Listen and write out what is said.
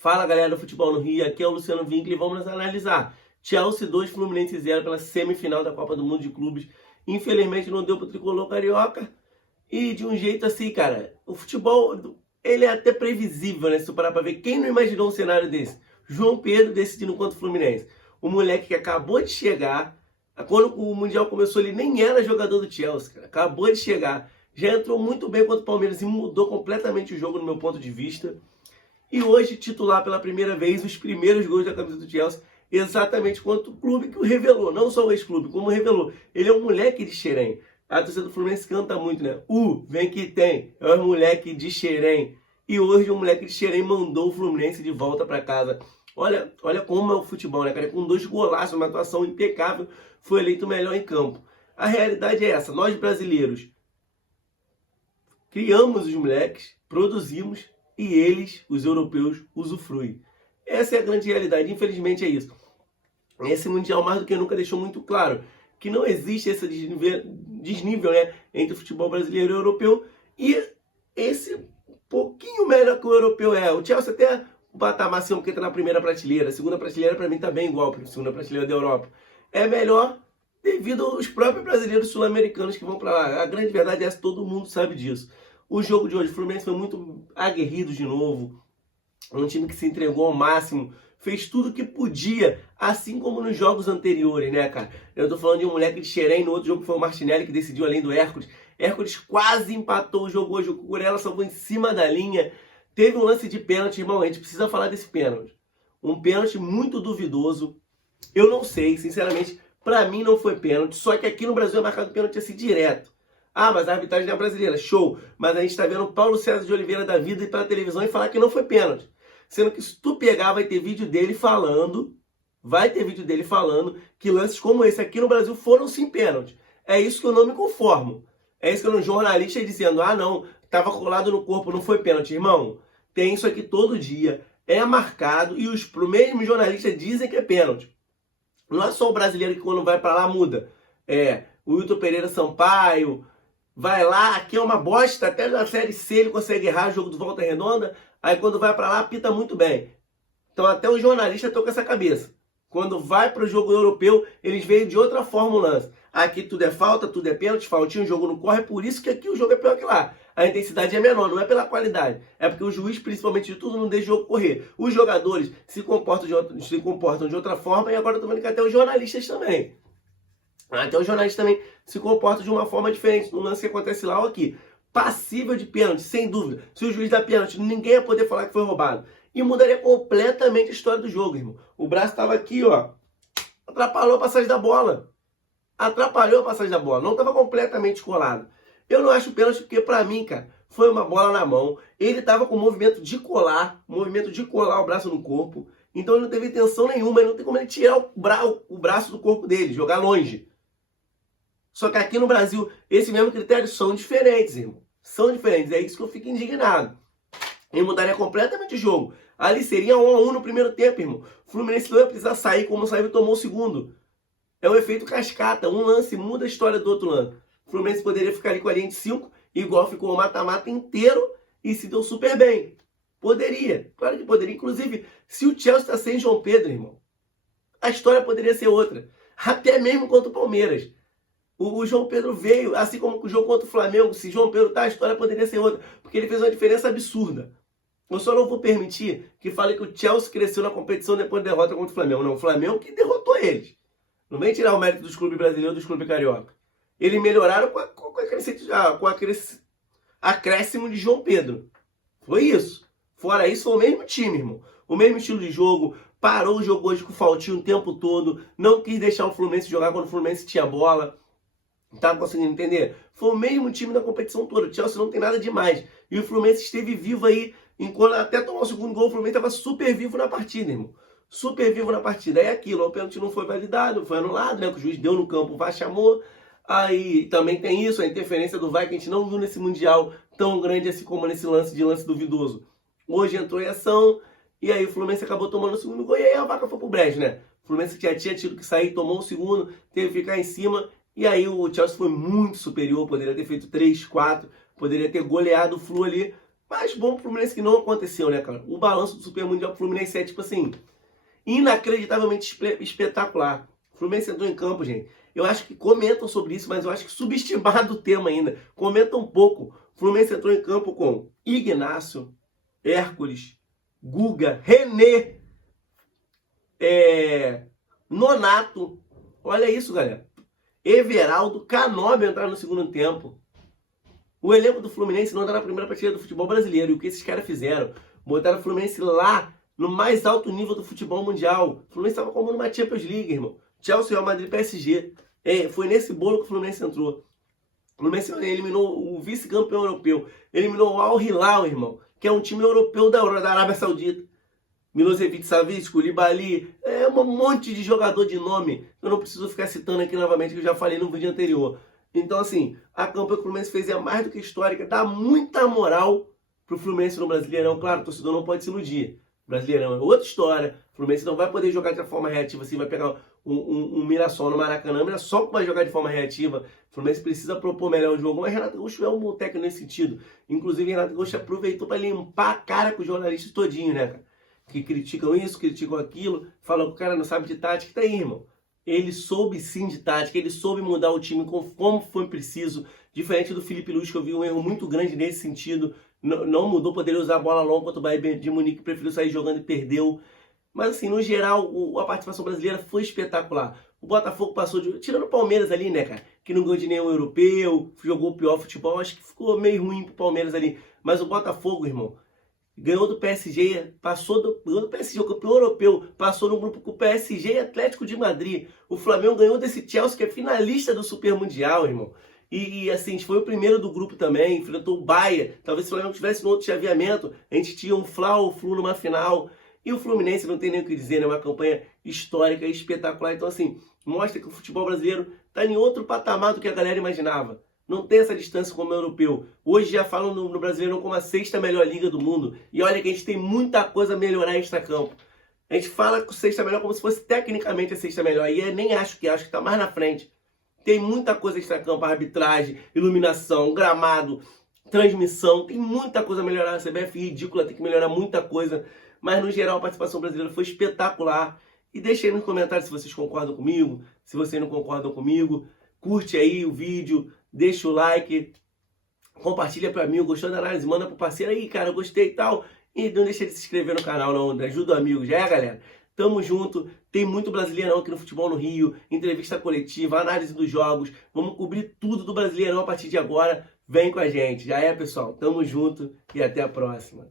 Fala galera do Futebol no Rio, aqui é o Luciano Winkler e vamos analisar Chelsea 2, Fluminense 0 pela semifinal da Copa do Mundo de Clubes. Infelizmente não deu pro tricolor carioca e de um jeito assim, cara, o futebol ele é até previsível, né? Se tu parar pra ver, quem não imaginou um cenário desse? João Pedro decidindo contra o Fluminense. O moleque que acabou de chegar, quando o Mundial começou ele nem era jogador do Chelsea, cara. Acabou de chegar, já entrou muito bem contra o Palmeiras e mudou completamente o jogo no meu ponto de vista. E hoje titular pela primeira vez os primeiros gols da camisa do Chelsea, exatamente contra o clube que o revelou, não só o ex-clube, como revelou. Ele é um moleque de Xerém. A torcida do Fluminense canta muito, né? Vem que tem, é um moleque de Xerém. E hoje o moleque de Xerém mandou o Fluminense de volta para casa. Olha como é o futebol, né, cara? Com 2 golaços, uma atuação impecável, foi eleito o melhor em campo. A realidade é essa, nós brasileiros criamos os moleques, produzimos, e eles, os europeus, usufruem. Essa é a grande realidade, infelizmente é isso. Esse Mundial mais do que nunca deixou muito claro que não existe esse desnível, né, entre o futebol brasileiro e o europeu, e esse pouquinho melhor que o europeu é. O Chelsea até o patamar assim, porque está na primeira prateleira, a segunda prateleira para mim está bem igual para a segunda prateleira da Europa. É melhor devido aos próprios brasileiros sul-americanos que vão para lá. A grande verdade é essa, todo mundo sabe disso. O jogo de hoje, o Fluminense foi muito aguerrido de novo. Um time que se entregou ao máximo, fez tudo o que podia, assim como nos jogos anteriores, né, cara? Eu tô falando de um moleque de Xerém, no outro jogo foi o Martinelli que decidiu além do Hércules. Hércules quase empatou o jogo hoje, o Cucurella salvou em cima da linha. Teve um lance de pênalti, irmão, a gente precisa falar desse pênalti. Um pênalti muito duvidoso. Eu não sei, sinceramente, pra mim não foi pênalti, só que aqui no Brasil é marcado pênalti assim direto. Mas a arbitragem não é brasileira, show. Mas a gente tá vendo o Paulo César de Oliveira da vida ir pra televisão e falar que não foi pênalti. Sendo que se tu pegar, vai ter vídeo dele falando, que lances como esse aqui no Brasil foram sim pênalti. É isso que eu não me conformo. É isso que eu não jornalista dizendo, não, tava colado no corpo, não foi pênalti. Irmão, tem isso aqui todo dia, é marcado e os mesmos jornalistas dizem que é pênalti. Não é só o brasileiro que quando vai pra lá muda. O Wilton Pereira Sampaio vai lá, aqui é uma bosta, até na Série C ele consegue errar o jogo do Volta Redonda, aí quando vai pra lá, apita muito bem. Então até os jornalistas estão com essa cabeça. Quando vai pro jogo europeu, eles veem de outra forma o lance. Aqui tudo é falta, tudo é pênalti, faltinho, o jogo não corre, é por isso que aqui o jogo é pior que lá. A intensidade é menor, não é pela qualidade. É porque o juiz, principalmente de tudo, não deixa o jogo correr. Os jogadores se comportam de outra forma, e agora eu tô vendo que até os jornalistas também. Até os jornalistas também se comportam de uma forma diferente no lance que acontece lá ou aqui. Passível de pênalti, sem dúvida. Se o juiz dá pênalti, ninguém ia poder falar que foi roubado. E mudaria completamente a história do jogo, irmão. O braço estava aqui, ó. Atrapalhou a passagem da bola. Não estava completamente colado. Eu não acho pênalti porque, pra mim, cara, foi uma bola na mão. Ele estava com o movimento de colar o braço no corpo. Então ele não teve intenção nenhuma. Ele não tem como ele tirar o braço do corpo dele, jogar longe. Só que aqui no Brasil, esse mesmo critério são diferentes, irmão. São diferentes, é isso que eu fico indignado. Ele mudaria completamente o jogo. Ali seria 1-1 no primeiro tempo, irmão. O Fluminense não ia precisar sair como saiu e tomou o segundo. É um efeito cascata. Um lance muda a história do outro lance. O Fluminense poderia ficar ali com a linha de 5, igual ficou o mata-mata inteiro e se deu super bem. Poderia, claro que poderia. Inclusive, se o Chelsea está sem João Pedro, irmão, a história poderia ser outra. Até mesmo contra o Palmeiras. O João Pedro veio, assim como o jogo contra o Flamengo, se João Pedro tá, a história poderia ser outra, porque ele fez uma diferença absurda. Eu só não vou permitir que fale que o Chelsea cresceu na competição depois da derrota contra o Flamengo. Não, o Flamengo que derrotou eles. Não vem tirar o mérito dos clubes brasileiros dos clubes carioca. Eles melhoraram com acréscimo de João Pedro. Foi isso. Fora isso, foi o mesmo time, irmão. O mesmo estilo de jogo, parou o jogo hoje com o Faltinho o tempo todo, não quis deixar o Fluminense jogar quando o Fluminense tinha bola. Tá conseguindo entender? Foi o mesmo time da competição toda. O Chelsea não tem nada demais. E o Fluminense esteve vivo aí. Enquanto até tomar o segundo gol, o Fluminense estava super vivo na partida, irmão. Super vivo na partida. É aquilo, o pênalti não foi validado, foi anulado, né? Que o juiz deu no campo, o VAR chamou. Aí também tem isso, a interferência do VAR que a gente não viu nesse Mundial tão grande assim como nesse lance duvidoso. Hoje entrou em ação e aí o Fluminense acabou tomando o segundo gol e aí a vaca foi pro brejo, né? O Fluminense já tinha tido que sair, tomou o segundo, teve que ficar em cima. E aí o Chelsea foi muito superior, poderia ter feito 3, 4, poderia ter goleado o Flu ali. Mas bom pro Fluminense que não aconteceu, né, cara? O balanço do Super Mundial pro Fluminense é, tipo assim, inacreditavelmente espetacular. O Fluminense entrou em campo, gente. Eu acho que comentam sobre isso, mas eu acho que subestimado o tema ainda. Comenta um pouco. O Fluminense entrou em campo com Ignácio, Hércules, Guga, René, Nonato. Olha isso, galera. Everaldo, Canóbio entraram no segundo tempo. O elenco do Fluminense não está na primeira prateleira do futebol brasileiro. E o que esses caras fizeram? Botaram o Fluminense lá, no mais alto nível do futebol mundial. O Fluminense estava como numa Champions League, irmão. Chelsea, Real Madrid, PSG. Foi nesse bolo que o Fluminense entrou. O Fluminense eliminou o vice-campeão europeu. Eliminou o Al Hilal, irmão. Que é um time europeu da Arábia Saudita. Milosevic, Savic, Koulibaly, um monte de jogador de nome. Eu não preciso ficar citando aqui novamente, que eu já falei no vídeo anterior. Então, assim, a campanha que o Fluminense fez é mais do que histórica, dá muita moral pro Fluminense no Brasileirão. Claro, o torcedor não pode se iludir. O Brasileirão é outra história. O Fluminense não vai poder jogar de forma reativa, assim, vai pegar um Mirassol no Maracanã, mas só vai jogar de forma reativa. O Fluminense precisa propor melhor o jogo, mas Renato Gaúcho é um bom técnico nesse sentido. Inclusive, Renato Gaúcho aproveitou para limpar a cara com os jornalistas todinho, né, cara? Que criticam isso, criticam aquilo, falam que o cara não sabe de tática. Tá aí, irmão. Ele soube sim de tática, ele soube mudar o time como foi preciso. Diferente do Felipe Luiz, que eu vi um erro muito grande nesse sentido. Não mudou, poderia usar a bola longa contra o Bayern de Munique, preferiu sair jogando e perdeu. Mas assim, no geral, a participação brasileira foi espetacular. O Botafogo passou de... Tirando o Palmeiras ali, né, cara? Que não ganhou de nenhum europeu, jogou o pior futebol. Acho que ficou meio ruim pro Palmeiras ali. Mas o Botafogo, irmão, ganhou do PSG, ganhou do PSG, o campeão europeu, passou no grupo com o PSG e Atlético de Madrid. O Flamengo ganhou desse Chelsea, que é finalista do Super Mundial, irmão. E assim, foi o primeiro do grupo também, enfrentou o Bayern. Talvez se o Flamengo tivesse no outro chaveamento, a gente tinha um Fla-Flu numa final. E o Fluminense não tem nem o que dizer, né? Uma campanha histórica e espetacular. Então, assim, mostra que o futebol brasileiro está em outro patamar do que a galera imaginava. Não tem essa distância como o europeu. Hoje já falam no Brasileirão como a sexta melhor liga do mundo. E olha que a gente tem muita coisa a melhorar em extracampo. A gente fala que o sexta melhor como se fosse tecnicamente a sexta melhor. E eu nem acho que está mais na frente. Tem muita coisa extracampo, arbitragem, iluminação, gramado, transmissão. Tem muita coisa a melhorar. A CBF é ridícula, tem que melhorar muita coisa. Mas no geral a participação brasileira foi espetacular. E deixa aí nos comentários se vocês concordam comigo, se vocês não concordam comigo. Curte aí o vídeo, deixa o like, compartilha pra mim, gostou da análise, manda pro parceiro aí, cara, gostei e tal. E não deixa de se inscrever no canal não, ajuda o amigo, já é, galera? Tamo junto, tem muito Brasileirão aqui no Futebol no Rio, entrevista coletiva, análise dos jogos, vamos cobrir tudo do Brasileirão a partir de agora, vem com a gente, já é, pessoal? Tamo junto e até a próxima.